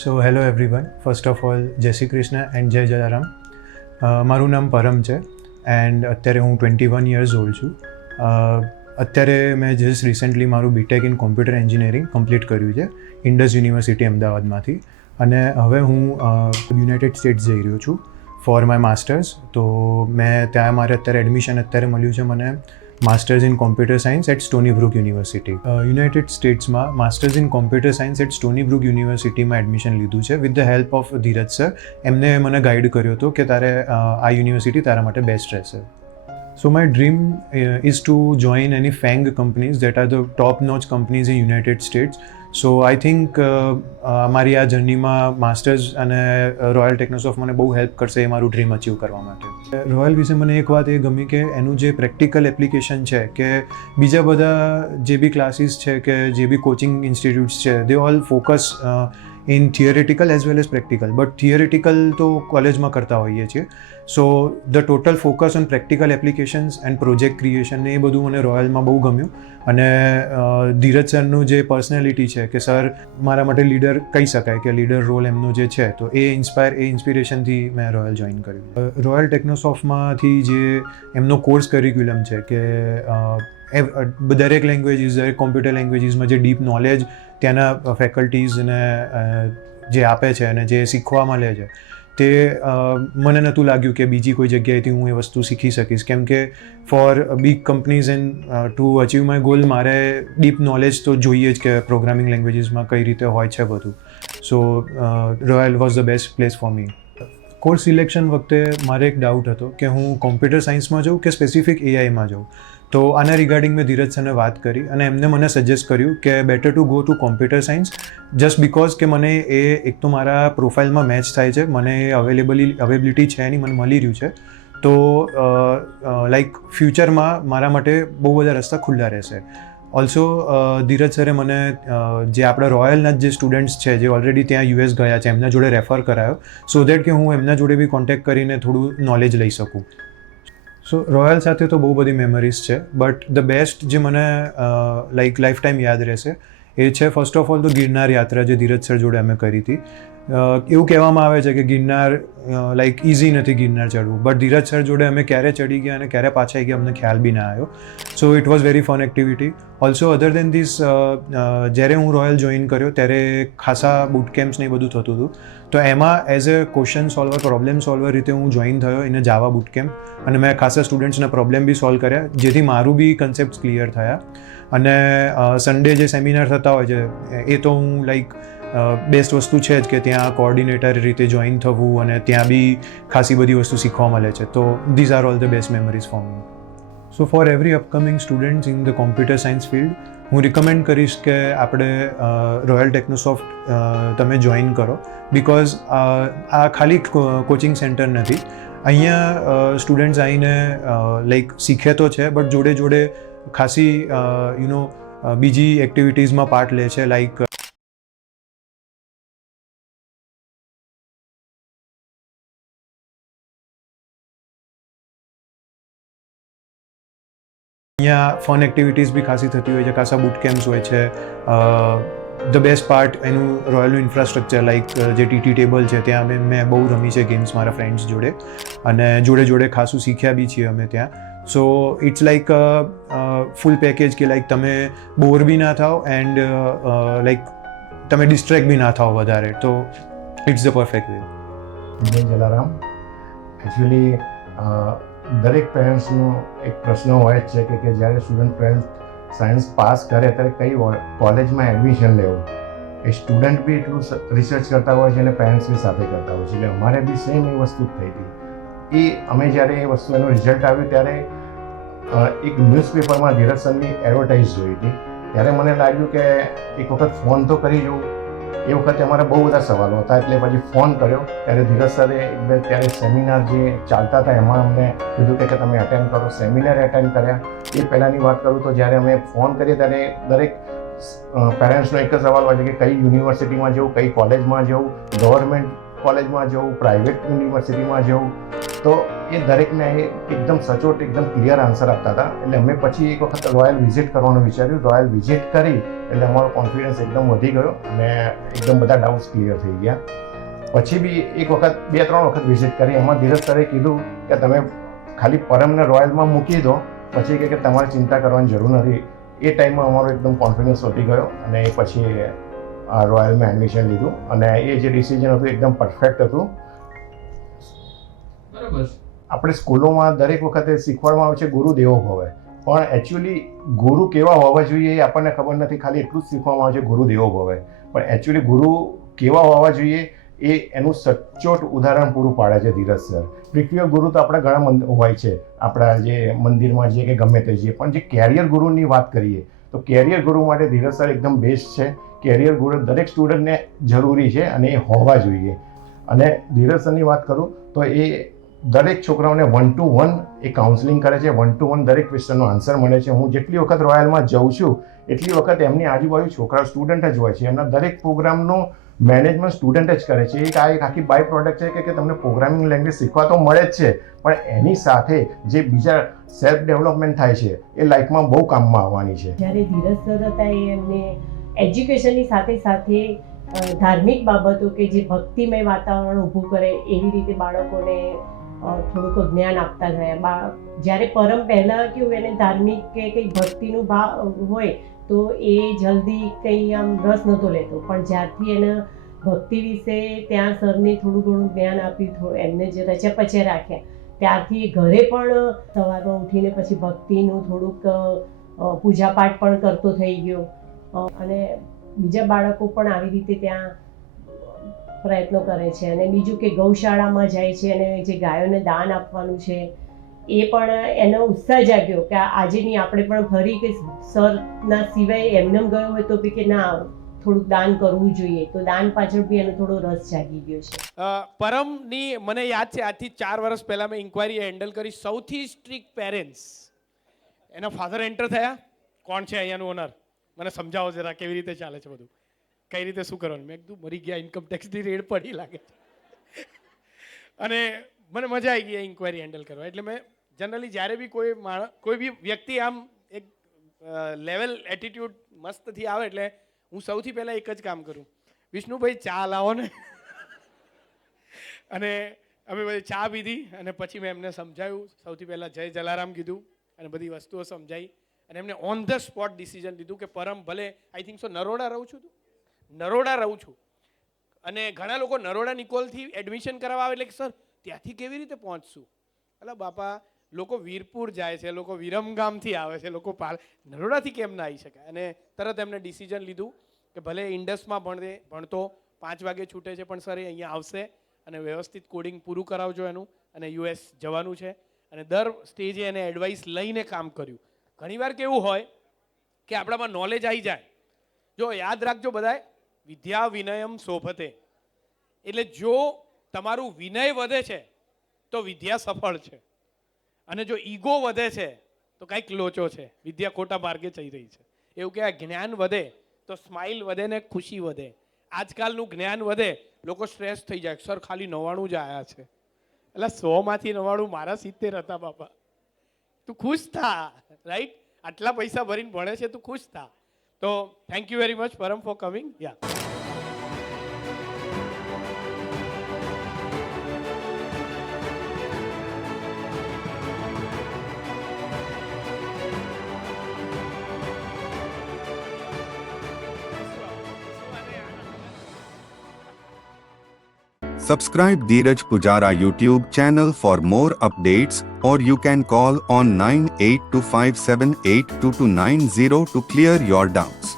So hello everyone, first of all જય Shri Krishna and જય જલારામ. મારું નામ પરમ છે એન્ડ અત્યારે હું 21 યર્સ ઓલ્ડ છું. અત્યારે મેં જસ્ટ રિસેન્ટલી મારું BTech in computer engineering complete કર્યું છે ઇન્ડસ યુનિવર્સિટી અમદાવાદમાંથી, અને હવે હું યુનાઇટેડ સ્ટેટ્સ જઈ રહ્યો છું ફોર માય માસ્ટર્સ. તો મેં ત્યાં મારે અત્યારે એડમિશન મળ્યું છે મને masters in computer science at Stony Brook university. United સ્ટેટ્સમાં masters in computer science at Stony Brook યુનિવર્સિટીમાં એડમિશન લીધું છે with the help of Dheeraj sir. એમને મને ગાઈડ કર્યો હતો કે તારે આ યુનિવર્સિટી તારા માટે બેસ્ટ રહેશે. So my dream is to join any FANG companies that are the top-notch companies in United States. So I think મારી આ જર્નીમાં માસ્ટર્સ અને રોયલ ટેકનોસોફ્ટ મને બહુ હેલ્પ કરશે એ મારું ડ્રીમ અચીવ કરવા માટે. રોયલ વિશે મને એક વાત એ ગમી કે એનું જે પ્રેક્ટિકલ એપ્લિકેશન છે, કે બીજા બધા જે બી ક્લાસીસ છે કે જે બી કોચિંગ ઇન્સ્ટિટ્યૂટ્સ છે, they all focus in theoretical as well as practical. But theoretical તો કોલેજમાં કરતા હોઈએ છીએ. So the total focus on practical applications and project creation એ બધું મને રોયલમાં બહુ ગમ્યું. અને ધીરજ સરનું જે પર્સનાલિટી છે કે સર મારા માટે લીડર કહી શકાય કે લીડર રોલ એમનો જે છે, તો એ ઇન્સ્પિરેશનથી મેં રોયલ જોઈન કર્યું. રોયલ ટેકનોસોફ્ટમાંથી જે એમનો કોર્સ કરિક્યુલમ છે કે દરેક લેંગ્વેજીસ, દરેક કોમ્પ્યુટર લેંગ્વેજીસમાં જે ડીપ નોલેજ ત્યાંના ફેકલ્ટીઝને જે આપે છે અને જે શીખવા મળે છે, તે મને નહોતું લાગ્યું કે બીજી કોઈ જગ્યાએથી હું એ વસ્તુ શીખી શકીશ. કેમ કે for big companies and to achieve my goal મારે ડીપ નોલેજ તો જોઈએ જ કે પ્રોગ્રામિંગ લેંગ્વેજીસમાં કઈ રીતે હોય છે બધું. So Royal was the best place for me. Course selection વખતે મારે એક ડાઉટ હતો કે હું કોમ્પ્યુટર સાયન્સમાં જાઉં કે સ્પેસિફિક એઆઈમાં જાઉં. તો આના રિગાર્ડિંગ મેં ધીરજ સરને વાત કરી અને એમને મને સજેસ્ટ કર્યું કે better to go to computer science, just because કે મને એ એક તો મારા પ્રોફાઇલમાં મેચ થાય છે, મને એ અવેલેબિલિટી છે એની મને મળી રહ્યું છે. તો લાઈક ફ્યુચરમાં મારા માટે બહુ બધા રસ્તા ખુલ્લા રહેશે. ઓલ્સો ધીરજ સરે મને જે આપણા રોયલના જે સ્ટુડન્ટ્સ છે જે ઓલરેડી ત્યાં યુએસ ગયા છે એમના જોડે રેફર કરાયો, સો દેટ કે હું એમના જોડે બી કોન્ટેક્ટ કરીને થોડું નોલેજ લઈ શકું. સો રોયલ સાથે તો બહુ બધી મેમરીઝ છે, બટ ધ બેસ્ટ જે મને લાઈક લાઈફ ટાઈમ યાદ રહેશે એ છે ફર્સ્ટ ઓફ ઓલ તો ગિરનાર યાત્રા જે ધીરજ સર જોડે અમે કરી હતી. એવું કહેવામાં આવે છે કે ગિરનાર લાઈક ઇઝી નથી ગિરનાર ચડવું, બટ ધીરજ સર જોડે અમે ક્યારે ચડી ગયા અને ક્યારે પાછા આવી ગયા અમને ખ્યાલ બી ના આવ્યો. So it was very fun activity. Also other then this, જ્યારે હું રોયલ જોઈન કર્યો ત્યારે ખાસા બૂટ કેમ્પ્સ ને એ બધું થતું હતું. તો એમાં as a question solver, problem solver રીતે હું જોઈન થયો ઇન જાવા બૂટ કેમ્પ, અને મેં ખાસા સ્ટુડન્ટ્સના પ્રોબ્લેમ બી સોલ્વ કર્યા, જેથી મારું બી કન્સેપ્ટ ક્લિયર થયા. અને સન્ડે જે સેમિનાર થતા હોય છે એ તો હું લાઈક બેસ્ટ વસ્તુ છે જ કે ત્યાં કોઓર્ડિનેટર રીતે જોઈન થવું અને ત્યાં બી ખાસી બધી વસ્તુ શીખવા મળે છે. તો these are all the best memories for me. So for every upcoming students in the computer science field હું રિકમેન્ડ કરીશ કે આપણે રોયલ ટેકનોસોફ્ટ તમે જોઈન કરો, બિકોઝ આ ખાલી કોચિંગ સેન્ટર નથી. અહીંયા સ્ટુડન્ટ્સ આવીને લાઈક શીખે તો છે, બટ જોડે જોડે ખાસી બીજી એક્ટિવિટીઝમાં પાર્ટ લે છે. લાઈક અહીંયા ફન એક્ટિવિટીઝ બી ખાસી થતી હોય છે, ખાસા બૂટ કેમ્પ્સ હોય છે. ધ બેસ્ટ પાર્ટ એનું રોયલનું ઇન્ફ્રાસ્ટ્રક્ચર, લાઈક જે ટીટી ટેબલ છે ત્યાં મેં બહુ રમી છે ગેમ્સ મારા ફ્રેન્ડ્સ જોડે, અને જોડે જોડે ખાસું શીખ્યા બી છીએ અમે ત્યાં. So it's like full package કે લાઈક તમે બોર બી ના થાઓ એન્ડ લાઈક તમે ડિસ્ટ્રેક્ટ બી ના થાઓ વધારે. તો ઇટ્સ ધ પરફેક્ટ વે. જય જલારામ. એકચ્યુઅલી દરેક પેરેન્ટ્સનો એક પ્રશ્ન હોય જ છે કે જ્યારે સ્ટુડન્ટ 12th સાયન્સ પાસ કરે ત્યારે કઈ કોલેજમાં એડમિશન લેવું. એ સ્ટુડન્ટ બી એટલું રિસર્ચ કરતા હોય છે અને પેરેન્ટ્સ બી સાથે કરતા હોય છે. એટલે અમારે બી સેમ એ વસ્તુ જ થઈ હતી. અમે જ્યારે એ વસ્તુ એનું રિઝલ્ટ આવ્યું ત્યારે એક ન્યૂઝપેપરમાં ધીરજ સરની એડવર્ટાઇઝ જોઈ હતી. ત્યારે મને લાગ્યું કે એક વખત ફોન તો કરી જોઉં. એ વખતે અમારા બહુ બધા સવાલો હતા, એટલે પછી ફોન કર્યો. ત્યારે ધીરજ સરે ત્યારે સેમિનાર જે ચાલતા હતા એમાં અમને કીધું કે તમે અટેન્ડ કરો. સેમિનાર એટેન્ડ કર્યા. એ પહેલાંની વાત કરું તો જ્યારે અમે ફોન કરીએ ત્યારે દરેક પેરેન્ટ્સનો એક જ સવાલ હોય છે કે કઈ યુનિવર્સિટીમાં જવું, કઈ કોલેજમાં જવું, ગવર્મેન્ટ કોલેજમાં જવું, પ્રાઇવેટ યુનિવર્સિટીમાં જવું. તો એ દરેકને એકદમ સચોટ એકદમ ક્લિયર આન્સર આપતા હતા. એટલે અમે પછી એક વખત રોયલ વિઝિટ કરવાનું વિચાર્યું. રોયલ વિઝિટ કરી એટલે અમારો કોન્ફિડન્સ એકદમ વધી ગયો અને એકદમ બધા ડાઉટ્સ ક્લિયર થઈ ગયા. પછી બી એક વખત 2-3 વખત વિઝિટ કરી. એમાં ધીરજ સરે કીધું કે તમે ખાલી પરમને રોયલમાં મૂકી દો, પછી કે તમારે ચિંતા કરવાની જરૂર નથી. એ ટાઈમમાં અમારો એકદમ કોન્ફિડન્સ વધી ગયો અને એ પછી રોયલમાં એડમિશન લીધું અને એ જે ડિસિઝન હતું એકદમ પરફેક્ટ હતું. બરાબર. આપણે સ્કૂલોમાં દરેક વખતે શીખવાડવામાં આવે છે ગુરુ દેવો ભવે, પણ એકચ્યુઅલી ગુરુ કેવા હોવા જોઈએ એ આપણને ખબર નથી. ખાલી એટલું જ શીખવામાં આવે છે ગુરુ દેવો ભવે, પણ એકચ્યુઅલી ગુરુ કેવા હોવા જોઈએ એ એનું સચોટ ઉદાહરણ પૂરું પાડે છે ધીરજ સર. પૃથ્વી ગુરુ તો આપણા ઘણા હોય છે, આપણા જે મંદિરમાં જે કે ગમે તે જે, પણ જે કેરિયર ગુરુની વાત કરીએ તો કેરિયર ગુરુ માટે ધીરજ સર એકદમ બેસ્ટ છે. કેરિયર ગુરુ દરેક સ્ટુડન્ટને જરૂરી છે અને એ હોવા જોઈએ. અને ધીરજ સરની વાત કરું તો એ દરેક છોકરાઓને 1-to-1 એ કાઉન્સેલિંગ કરે છે. 1-to-1 દરેક ક્વેશ્ચનનો આન્સર મળે છે. હું જેટલી વખત રોયલમાં જઉં છું એટલી વખત એમની આજુબાજુ છોકરા સ્ટુડન્ટ જ હોય છે. એમના દરેક પ્રોગ્રામનું મેનેજમેન્ટ સ્ટુડન્ટ જ કરે છે. એક આખી બાય પ્રોડક્ટ છે કે તમને પ્રોગ્રામિંગ લેંગ્વેજ શીખવા તો મળે જ છે, પણ એની સાથે જે બીજા સેલ્ફ ડેવલપમેન્ટ થાય છે એ લાઈફમાં બહુ કામમાં આવવાની છે. જ્યારે ધીરજ સર હતા એ એમને એજ્યુકેશનની સાથે સાથે ધાર્મિક બાબતો કે જે ભક્તિમય વાતાવરણ ઊભું કરે એવી રીતે બાળકોને થોડુંક જ્ઞાન આપતા ગયા. જ્યારે પરમ પહેલાં કેવું એને ધાર્મિક કે કંઈ ભક્તિનું ભાવ હોય તો એ જલ્દી કંઈ આમ રસ નહોતો લેતો, પણ જ્યારથી એને ભક્તિ વિશે ત્યાં સરને થોડું ઘણું જ્ઞાન આપ્યું, એમને જે રચ્યા પચ્યા રાખ્યા, ત્યારથી ઘરે પણ સવારમાં ઉઠીને પછી ભક્તિનું થોડુંક પૂજાપાઠ પણ કરતો થઈ ગયો. અને બીજા બાળકો પણ આવી રીતે ત્યાં પ્રયત્નો કરે છે. અને બીજું કે ગૌશાળામાં જાય છે અને જે ગાયોને દાન આપવાનું છે એ પણ એનો ઉત્સાહ જાગ્યો કે આજે નહીં આપણે પણ ફરી કે સરના સિવાય એમને ગયો હોય તો બી કે ના થોડુંક દાન કરવું જોઈએ, તો દાન પાછળ બી એનો થોડો રસ જાગી ગયો છે. પરમની મને યાદ છે આજથી 4 વર્ષ પહેલાં મેં ઇન્ક્વાયરી હેન્ડલ કરી. સૌથી સ્ટ્રિક્ટ પેરેન્ટ્સ એના ફાધર એન્ટર થયા. કોણ છે અહીંયાનું ઓનર, મને સમજાવો જરા કેવી રીતે ચાલે છે બધું, કઈ રીતે શું કરવાનું. મેં કીધું મરી ગયા, ઇન્કમ ટેક્સની રેડ પડી લાગે છે. અને મને મજા આવી ગઈ ઇન્ક્વાયરી હેન્ડલ કરવા. એટલે મેં જનરલી જ્યારે બી કોઈ બી વ્યક્તિ આમ એક લેવલ એટીટ્યૂડ મસ્તથી આવે એટલે હું સૌથી પહેલાં એક જ કામ કરું, વિષ્ણુભાઈ ચા લાવો ને. અને અમે બધી ચા પીધી અને પછી મેં એમને સમજાવ્યું. સૌથી પહેલાં જય જલારામ કીધું અને બધી વસ્તુઓ સમજાવી અને એમને ઓન ધ સ્પોટ ડિસિઝન લીધું કે પરમ ભલે આઈ થિંક સો નરોડા રહું છું અને ઘણા લોકો નરોડા નિકોલથી એડમિશન કરાવવા આવે એટલે કે સર ત્યાંથી કેવી રીતે પહોંચશું. એટલે બાપા લોકો વીરપુર જાય છે, લોકો વિરમગામથી આવે છે, લોકો નરોડાથી કેમ ના આવી શકાય. અને તરત એમને ડિસિઝન લીધું કે ભલે ઇન્ડસમાં ભણતો 5 વાગે છૂટે છે પણ સર એ અહીંયા આવશે અને વ્યવસ્થિત કોડિંગ પૂરું કરાવજો એનું, અને US જવાનું છે. અને દર સ્ટેજે એને એડવાઇસ લઈને કામ કર્યું. ઘણીવાર કેવું હોય કે આપણામાં નોલેજ આવી જાય. જો યાદ રાખજો બધાએ, વિદ્યા વિનયમ શોભતે, એટલે જો તમારું વિનય વધે છે તો વિદ્યા સફળ છે, અને જો ઈગો વધે છે તો કંઈક લોચો છે, વિદ્યા ખોટા માર્ગે જઈ રહી છે. એવું કે જ્ઞાન વધે તો સ્માઇલ વધે ને ખુશી વધે. આજકાલનું જ્ઞાન વધે, લોકો સ્ટ્રેસ થઈ જાય, સર ખાલી 99 જ આવ્યા છે. એટલે 100માંથી 99 મારા 70 હતા બાપા. તું ખુશ થા, રાઈટ? આટલા પૈસા ભરીને ભણે છે, તું ખુશ થા. તો thank you very much Param four coming. Yeah Subscribe Dheeraj Pujara YouTube channel for more updates, or you can call on 9825782290 to clear your doubts.